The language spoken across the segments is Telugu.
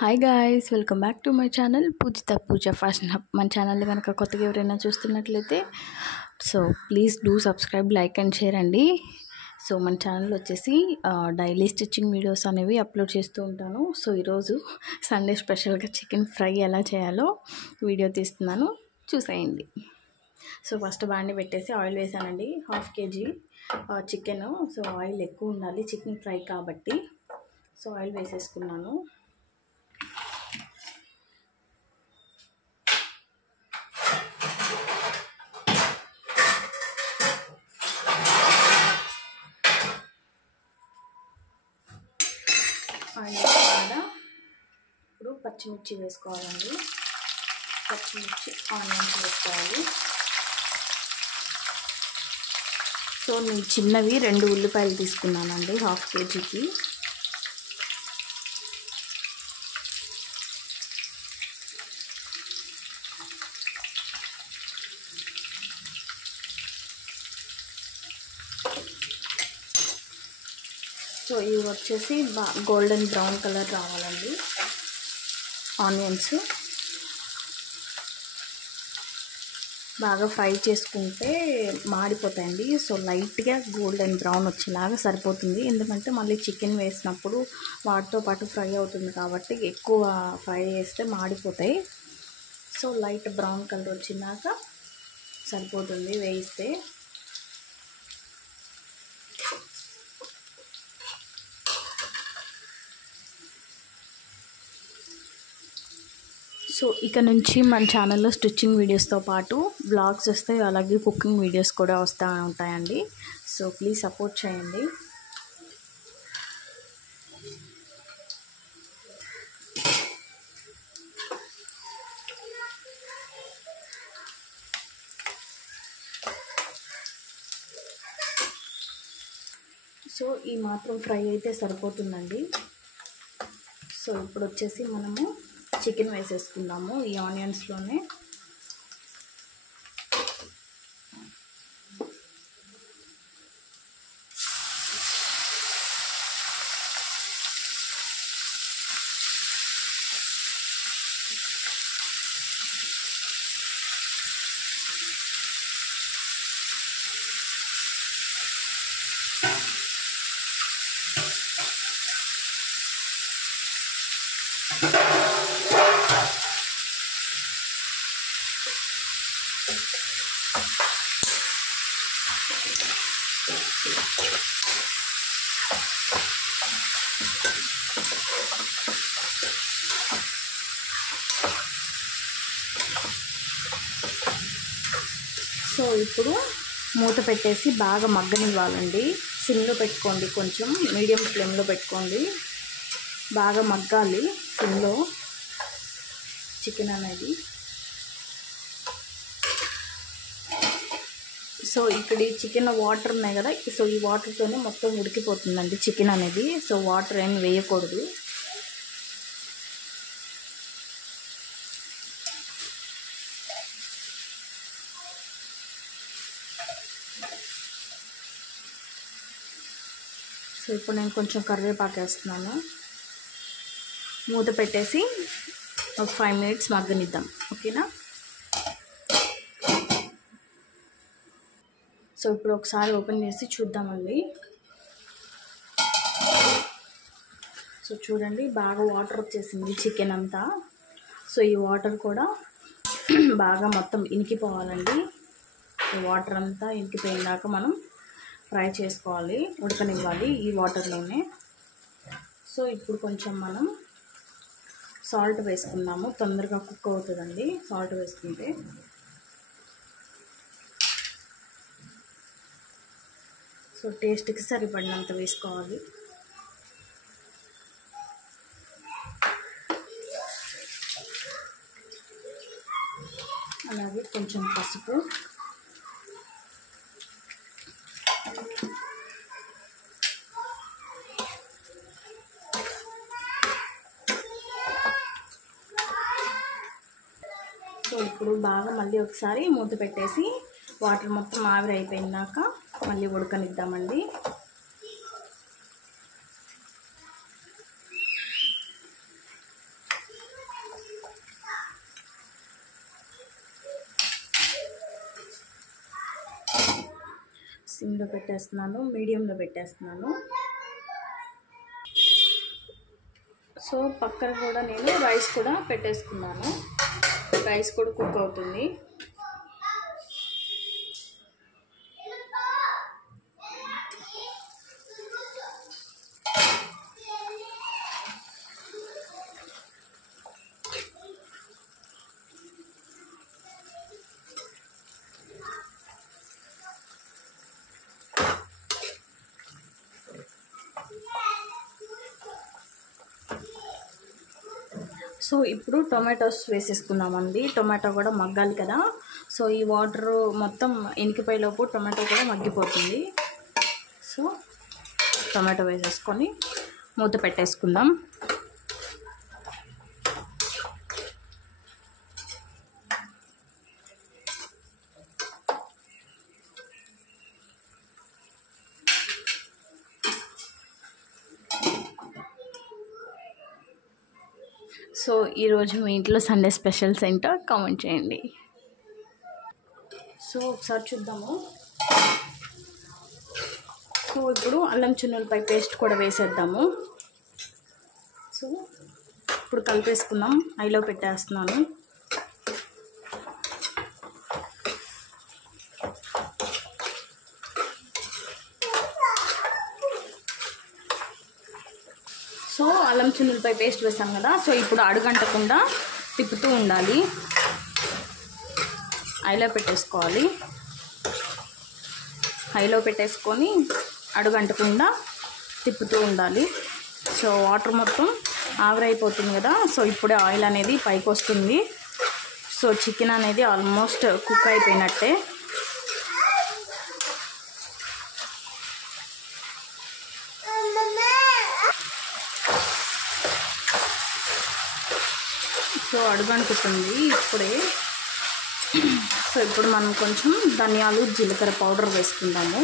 Hi guys, welcome back to my channel Poojitha Pooja fashion hub. మన ఛానల్ కనుక కొత్తగా ఎవరైనా చూస్తున్నట్లయితే so please do subscribe, like and share అండి. సో మన ఛానల్ వచ్చేసి డైలీ స్టిచ్చింగ్ వీడియోస్ అనేవి అప్లోడ్ చేస్తూ ఉంటాను. సో ఈరోజు సండే స్పెషల్గా చికెన్ ఫ్రై ఎలా చేయాలో వీడియో తీస్తున్నాను, చూసేయండి. సో ఫస్ట్ బాండి పెట్టేసి ఆయిల్ వేసానండి. 1/2 kg చికెన్. సో ఆయిల్ ఎక్కువ ఉండాలి చికెన్ ఫ్రై కాబట్టి. సో ఆయిల్ వేసేసుకున్నాను. ఆయిల్ వేసుకున్నాక ఇప్పుడు పచ్చిమిర్చి వేసుకోవాలండి. పచ్చిమిర్చి ఆనియన్స్ వేసుకోవాలి. సో నేను చిన్నవి 2 ఉల్లిపాయలు తీసుకున్నానండి 1/2 kgకి. సో ఇవి వచ్చేసి గోల్డెన్ బ్రౌన్ కలర్ రావాలండి. ఆనియన్స్ బాగా ఫ్రై చేసుకుంటే మాడిపోతాయండి. సో లైట్గా గోల్డెన్ బ్రౌన్ వచ్చేలాగా సరిపోతుంది. ఎందుకంటే మళ్ళీ చికెన్ వేసినప్పుడు వాటితో పాటు ఫ్రై అవుతుంది కాబట్టి ఎక్కువ ఫ్రై చేస్తే మాడిపోతాయి. సో లైట్ బ్రౌన్ కలర్ వచ్చినాక సరిపోతుంది వేయిస్తే. సో ఇక నుంచి మన ఛానల్లో స్టిచ్చింగ్ వీడియోస్తో పాటు బ్లాగ్స్ వస్తాయి, అలాగే కుకింగ్ వీడియోస్ కూడా వస్తూ ఉంటాయండి. సో ప్లీజ్ సపోర్ట్ చేయండి. సో ఈ మాత్రం ఫ్రై అయితే సరిపోతుందండి. సో ఇప్పుడు వచ్చేసి మనము చికెన్ వేసేసుకుందాము ఈ ఆనియన్స్లోనే. సో ఇప్పుడు మూత పెట్టేసి బాగా మగ్గనివ్వాలండి. సిమ్లో పెట్టుకోండి, కొంచెం మీడియం ఫ్లేమ్లో పెట్టుకోండి. బాగా మగ్గాలి సిమ్లో చికెన్ అనేది. సో ఇక్కడ ఈ చికెన్ వాటర్ ఉన్నాయి కదా, సో ఈ వాటర్తోనే మొత్తం ఉడికిపోతుందండి చికెన్ అనేది. సో వాటర్ ఏమి వేయకూడదు. సో ఇప్పుడు నేను కొంచెం కరివేపాకు వేస్తున్నాను. మూత పెట్టేసి ఒక 5 minutes మగ్గనిద్దాం, ఓకేనా. సో ఇప్పుడు ఒకసారి ఓపెన్ చేసి చూద్దామండి. సో చూడండి బాగా వాటర్ వచ్చేసింది చికెన్ అంతా. సో ఈ వాటర్ కూడా బాగా మొత్తం ఇనికిపోవాలండి. ఈ వాటర్ అంతా ఇనికిపోయినాక మనం ఫ్రై చేసుకోవాలి, ఉడకనివ్వాలి ఈ వాటర్లోనే. సో ఇప్పుడు కొంచెం మనం సాల్ట్ వేసుకుందాము, తొందరగా కుక్ అవుతుందండి సాల్ట్ వేసుకుంటే. సో టేస్ట్కి సరిపడినంత వేసుకోవాలి. అలాగే కొంచెం పసుపు, సో ఇప్పుడు బాగా మళ్ళీ ఒకసారి మూత పెట్టేసి వాటర్ మొత్తం ఆవిరి అయిపోయినాక మళ్ళీ ఉడకనిద్దామండి. సిమ్లో పెట్టేస్తున్నాను, మీడియంలో పెట్టేస్తున్నాను. సో పక్కన కూడా నేను రైస్ కూడా పెట్టేసుకున్నాను. రైస్ కూడా కుక్ అవుతుంది. సో ఇప్పుడు టొమాటోస్ వేసేసుకున్నామండి. టొమాటో కూడా మగ్గాలి కదా. సో ఈ వాటర్ మొత్తం ఇనికిపోయేలోపు టొమాటో కూడా మగ్గిపోతుంది. సో టొమాటో వేసేసుకొని మూత పెట్టేసుకుందాం. సో ఈరోజు మీ ఇంట్లో సండే స్పెషల్స్ ఏంటో కామెంట్ చేయండి. సో ఒకసారి చూద్దాము. సో ఇప్పుడు అల్లం చిన్నులపై పేస్ట్ కూడా వేసేద్దాము. సో ఇప్పుడు కలిపేసుకుందాం. ఐలో పెట్టేస్తున్నాను. సో అల్లం చిన్నులపై పేస్ట్ వేసాం కదా. సో ఇప్పుడు అడుగంటకుండా తిప్పుతూ ఉండాలి. హైలో పెట్టేసుకోవాలి. హైలో పెట్టేసుకొని అడుగంటకుండా తిప్పుతూ ఉండాలి. సో వాటర్ మొత్తం ఆవిరైపోతుంది కదా. సో ఇప్పుడే ఆయిల్ అనేది పైకి వస్తుంది. సో చికెన్ అనేది ఆల్మోస్ట్ కుక్ అయిపోయినట్టే. సో అడుగంటుతుంది ఇప్పుడే. సో ఇప్పుడు మనం కొంచెం ధనియాలు జీలకర్ర పౌడర్ వేసుకుందాము.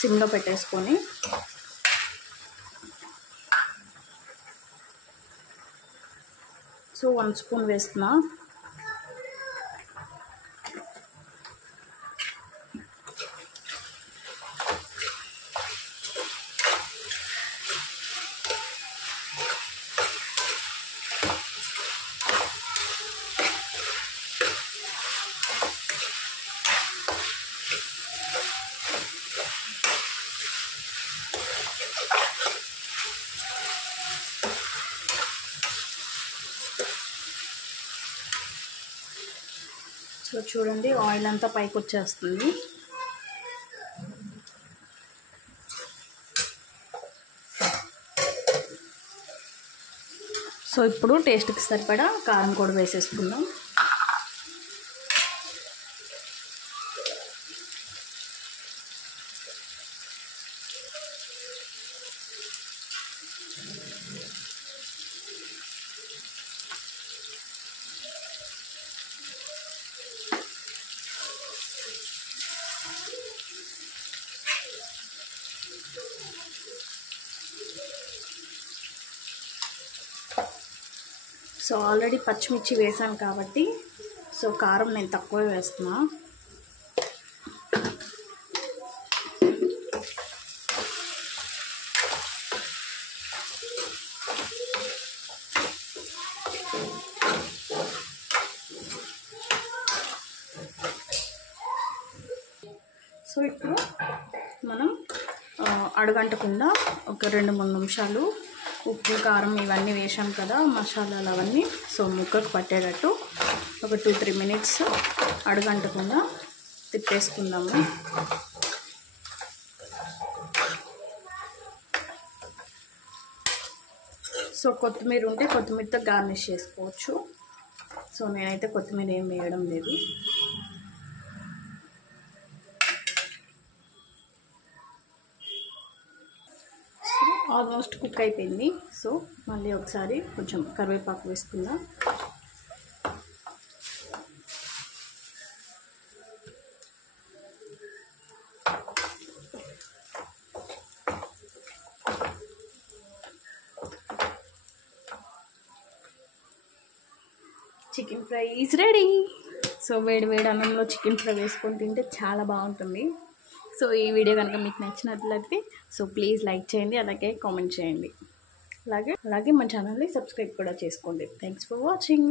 సిమ్లో పెట్టేసుకొని సో 1 స్పూన్ వేస్తున్నా. సో చూడండి ఆయిల్ అంతా పైకి వచ్చేస్తుంది. సో ఇప్పుడు టేస్ట్కి సరిపడా కారం కూడా వేసేసుకుందాం. సో ఆల్రెడీ పచ్చిమిర్చి వేసాను కాబట్టి సో కారం నేను తక్కువ వేస్తున్నా. సో ఇప్పుడు మనం అడుగంటకుండా ఒక 2-3 నిమిషాలు ఉప్పు కారం ఇవన్నీ వేసాం కదా మసాలాలు అవన్నీ. సో ముక్కకు పట్టేటట్టు ఒక 2-3 మినిట్స్ అడుగంటకుండా తిప్పేసుకుందాము. సో కొత్తిమీర ఉంటే కొత్తిమీరతో గార్నిష్ చేసుకోవచ్చు. సో నేనైతే కొత్తిమీర ఏం వేయడం లేదు. ఆల్మోస్ట్ కుక్ అయిపోయింది. సో మళ్ళీ ఒకసారి కొంచెం కరివేపాకు వేసుకుందాం. Chicken fry is ready. So వేడి వేడి అన్నంలో చికెన్ ఫ్రై వేసుకొని తింటే చాలా బాగుంటుంది. సో ఈ వీడియో కనుక మీకు నచ్చినట్లయితే సో ప్లీజ్ లైక్ చేయండి, అలాగే కామెంట్ చేయండి, అలాగే మన ఛానల్ని సబ్స్క్రైబ్ కూడా చేసుకోండి. Thanks for watching.